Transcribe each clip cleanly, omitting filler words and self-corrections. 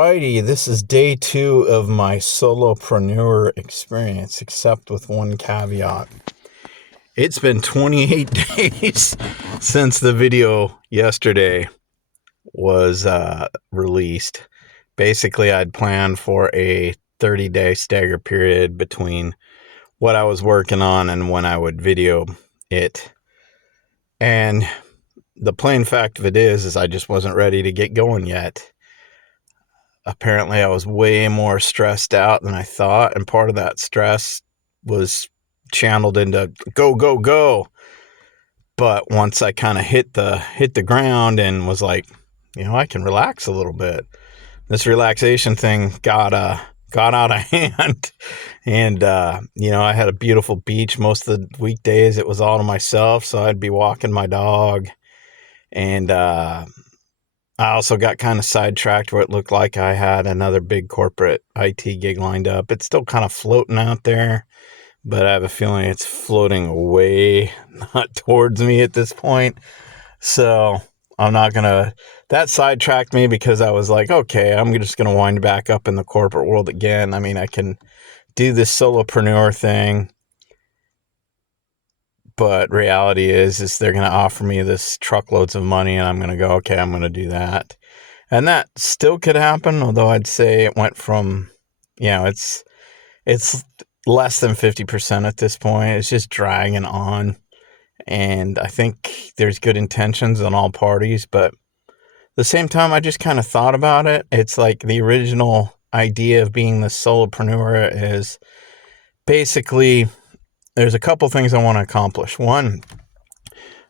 Alrighty, this is day 2 of my solopreneur experience, except with one caveat. It's been 28 days since the video yesterday was released. Basically, I'd planned for a 30-day stagger period between what I was working on and when I would video it. And the plain fact of it is I just wasn't ready to get going yet. Apparently, I was way more stressed out than I thought, and part of that stress was channeled into go, go, go. But once I kind of hit the ground and was like, I can relax a little bit. This relaxation thing got out of hand, and I had a beautiful beach most of the weekdays. It was all to myself, so I'd be walking my dog, and I also got kind of sidetracked where it looked like I had another big corporate IT gig lined up. It's still kind of floating out there, but I have a feeling it's floating away, not towards me at this point. So I'm not going to, that sidetracked me because I was like, okay, I'm just going to wind back up in the corporate world again. I mean, I can do this solopreneur thing, but reality is they're going to offer me this truckloads of money and I'm going to go, okay, I'm going to do that. And that still could happen, although I'd say it went from, it's less than 50% at this point. It's just dragging on. And I think there's good intentions on all parties, but at the same time, I just kind of thought about it. It's like the original idea of being the solopreneur is basically there's a couple things I want to accomplish. One,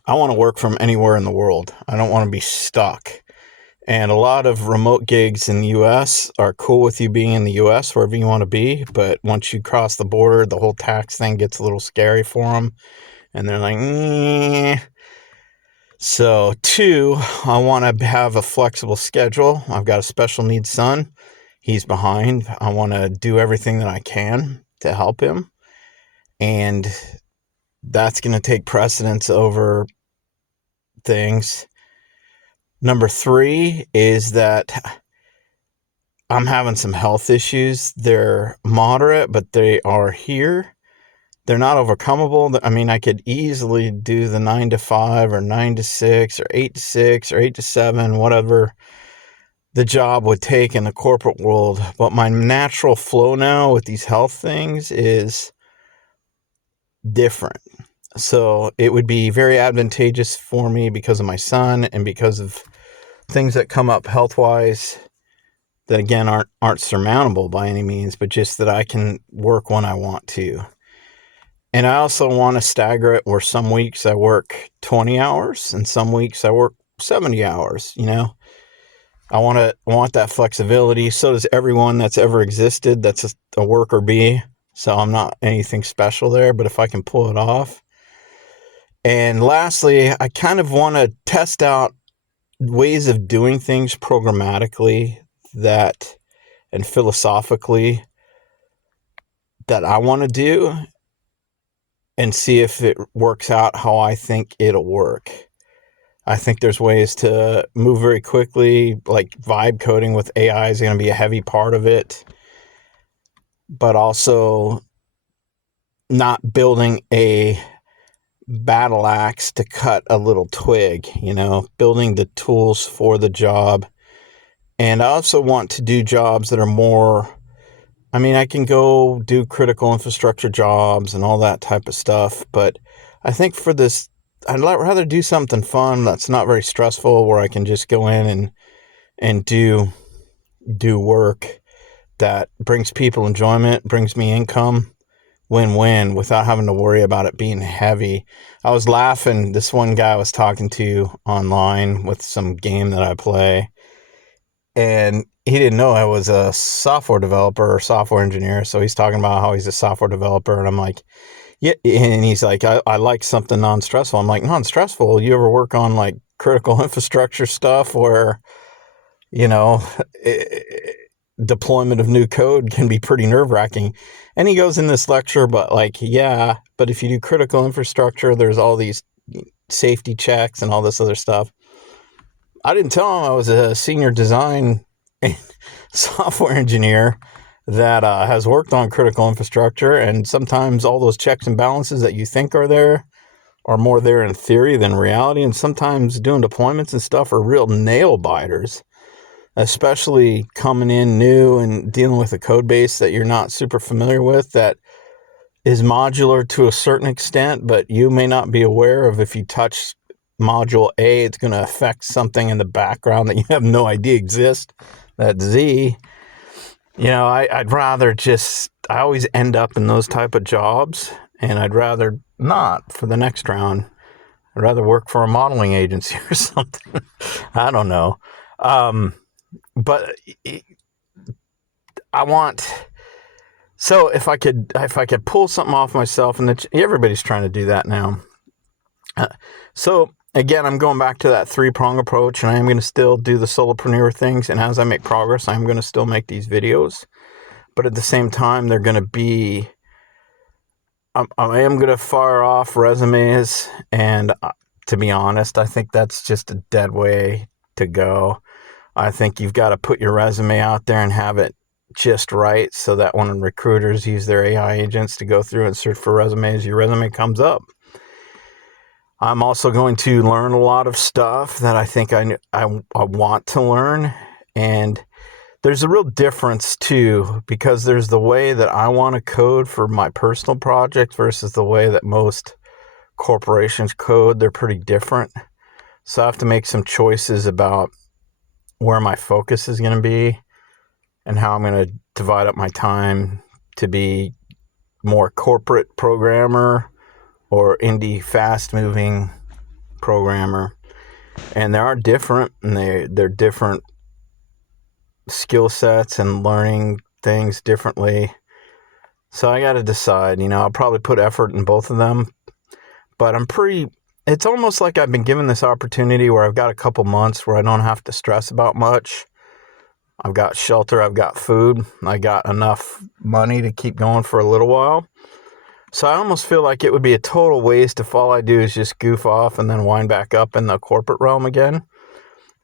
I want to work from anywhere in the world. I don't want to be stuck. And a lot of remote gigs in the U.S. are cool with you being in the U.S. wherever you want to be. But once you cross the border, the whole tax thing gets a little scary for them. And they're like, eh. So 2, I want to have a flexible schedule. I've got a special needs son. He's behind. I want to do everything that I can to help him. And that's going to take precedence over things. Number 3 is that I'm having some health issues. They're moderate, but they are here. They're not overcomable. I mean, I could easily do the 9 to 5 or 9 to 6 or 8 to 6 or 8 to 7, whatever the job would take in the corporate world. But my natural flow now with these health things is different. So it would be very advantageous for me because of my son and because of things that come up health-wise that, again, aren't surmountable by any means, but just that I can work when I want to. And I also want to stagger it where some weeks I work 20 hours and some weeks I work 70 hours, I want that flexibility. So does everyone that's ever existed that's a worker bee. So I'm not anything special there, but if I can pull it off. And lastly, I kind of want to test out ways of doing things programmatically and philosophically that I want to do and see if it works out how I think it'll work. I think there's ways to move very quickly, like vibe coding with AI is going to be a heavy part of it, but also not building a battle axe to cut a little twig, building the tools for the job. And I also want to do jobs that are more, I can go do critical infrastructure jobs and all that type of stuff, but I think for this, I'd rather do something fun that's not very stressful, where I can just go in and do work that brings people enjoyment, brings me income, win-win, without having to worry about it being heavy. I was laughing. This one guy I was talking to online with some game that I play, and he didn't know I was a software developer or software engineer. So he's talking about how he's a software developer. And I'm like, yeah. And he's like, I like something non-stressful. I'm like, non-stressful? You ever work on like critical infrastructure stuff where, deployment of new code can be pretty nerve-wracking? And he goes in this lecture, but if you do critical infrastructure, there's all these safety checks and all this other stuff. I didn't tell him I was a senior design software engineer that has worked on critical infrastructure, and sometimes all those checks and balances that you think are there are more there in theory than reality, and sometimes doing deployments and stuff are real nail biters, especially coming in new and dealing with a code base that you're not super familiar with that is modular to a certain extent, but you may not be aware of. If you touch module A, it's going to affect something in the background that you have no idea exists. That Z, I'd rather I always end up in those type of jobs, and I'd rather not for the next round. I'd rather work for a modeling agency or something. I don't know. But I want... So if I could pull something off myself, and everybody's trying to do that now. So again, I'm going back to that 3-prong approach, and I am going to still do the solopreneur things. And as I make progress, I'm going to still make these videos. But at the same time, they're going to be, I am going to fire off resumes. And to be honest, I think that's just a dead way to go. I think you've got to put your resume out there and have it just right, so that when recruiters use their AI agents to go through and search for resumes, your resume comes up. I'm also going to learn a lot of stuff that I think I want to learn. And there's a real difference too, because there's the way that I want to code for my personal project versus the way that most corporations code. They're pretty different. So I have to make some choices about where my focus is going to be and how I'm going to divide up my time to be more corporate programmer or indie fast-moving programmer. And they are different, and they're different skill sets and learning things differently. So I got to decide, I'll probably put effort in both of them. But it's almost like I've been given this opportunity where I've got a couple months where I don't have to stress about much. I've got shelter, I've got food, I got enough money to keep going for a little while. So I almost feel like it would be a total waste if all I do is just goof off and then wind back up in the corporate realm again.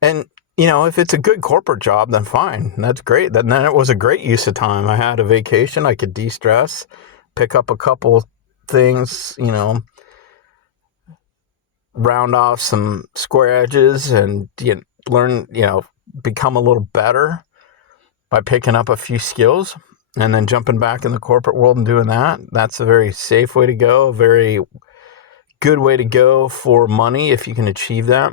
And, if it's a good corporate job, then fine. That's great. Then it was a great use of time. I had a vacation. I could de-stress, pick up a couple things, round off some square edges and learn, become a little better by picking up a few skills and then jumping back in the corporate world and doing that. That's a very safe way to go, a very good way to go for money if you can achieve that.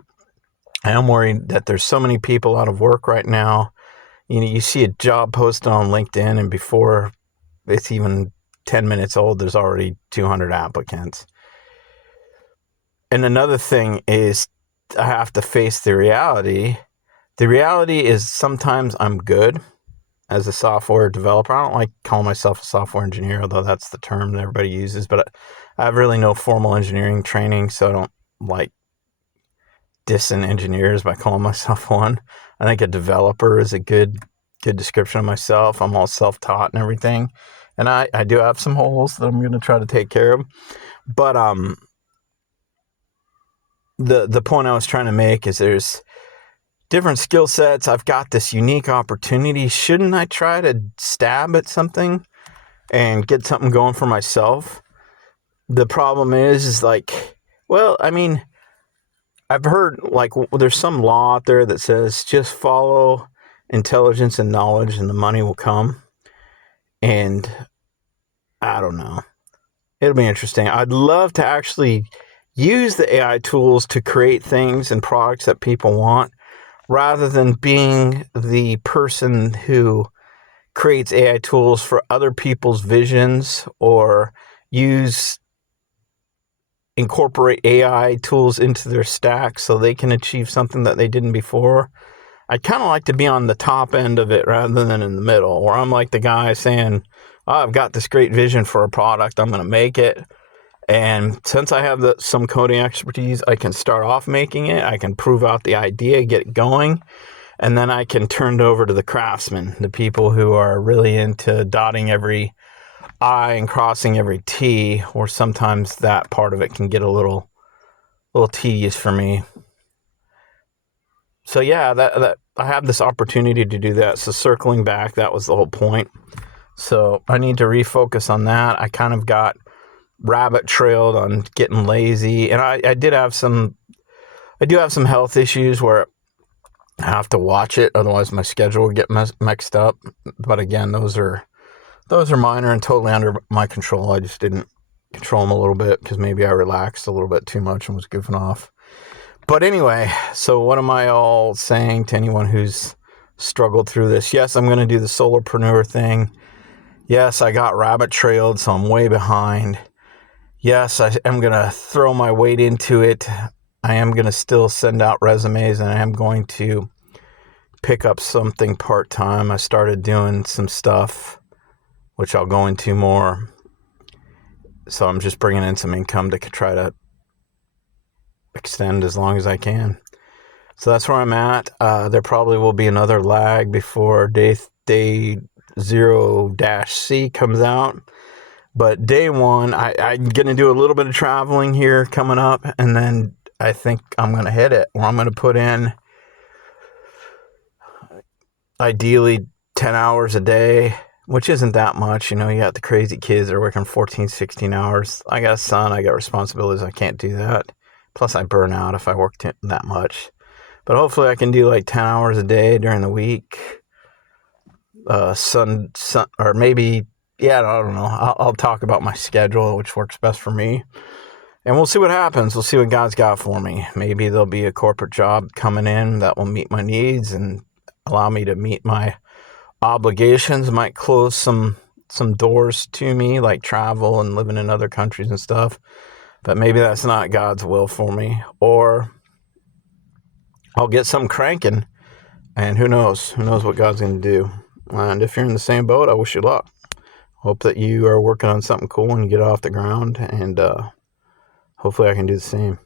I am worried that there's so many people out of work right now. You see a job posted on LinkedIn, and before it's even 10 minutes old, there's already 200 applicants. And another thing is I have to face the reality. The reality is sometimes I'm good as a software developer. I don't like calling myself a software engineer, although that's the term that everybody uses. But I have really no formal engineering training, so I don't like dissing engineers by calling myself one. I think a developer is a good description of myself. I'm all self-taught and everything. And I do have some holes that I'm going to try to take care of. But the point I was trying to make is there's different skill sets. I've got this unique opportunity. Shouldn't I try to stab at something and get something going for myself? The problem is like, well, I mean, I've heard there's some law out there that says just follow intelligence and knowledge and the money will come. And I don't know. It'll be interesting. I'd love to actually use the AI tools to create things and products that people want, rather than being the person who creates AI tools for other people's visions or incorporate AI tools into their stack so they can achieve something that they didn't before. I kind of like to be on the top end of it rather than in the middle, where I'm like the guy saying, I've got this great vision for a product, I'm going to make it. And since I have some coding expertise, I can start off making it. I can prove out the idea, get it going, and then I can turn it over to the craftsmen, the people who are really into dotting every I and crossing every T, or sometimes that part of it can get a little tedious for me. So yeah, I have this opportunity to do that. So circling back, that was the whole point. So I need to refocus on that. I kind of got rabbit trailed on getting lazy, and I do have some health issues where I have to watch it, otherwise my schedule will get mixed up. But again, those are minor and totally under my control. I just didn't control them a little bit because maybe I relaxed a little bit too much and was goofing off. But anyway, so what am I all saying to anyone who's struggled through this? Yes, I'm going to do the solopreneur thing. Yes, I got rabbit trailed, so I'm way behind. Yes, I am going to throw my weight into it. I am going to still send out resumes, and I am going to pick up something part-time. I started doing some stuff, which I'll go into more. So I'm just bringing in some income to try to extend as long as I can. So that's where I'm at. There probably will be another lag before day 0-C comes out. But day one, I'm going to do a little bit of traveling here coming up, and then I think I'm going to hit it, or I'm going to put in ideally 10 hours a day, which isn't that much. You got the crazy kids that are working 14, 16 hours. I got a son. I got responsibilities. I can't do that. Plus, I burn out if I work that much. But hopefully I can do like 10 hours a day during the week. Or maybe, I don't know. I'll talk about my schedule, which works best for me. And we'll see what happens. We'll see what God's got for me. Maybe there'll be a corporate job coming in that will meet my needs and allow me to meet my obligations. Might close some doors to me, like travel and living in other countries and stuff. But maybe that's not God's will for me. Or I'll get something cranking, and who knows? Who knows what God's going to do? And if you're in the same boat, I wish you luck. Hope that you are working on something cool and you get it off the ground, and hopefully I can do the same.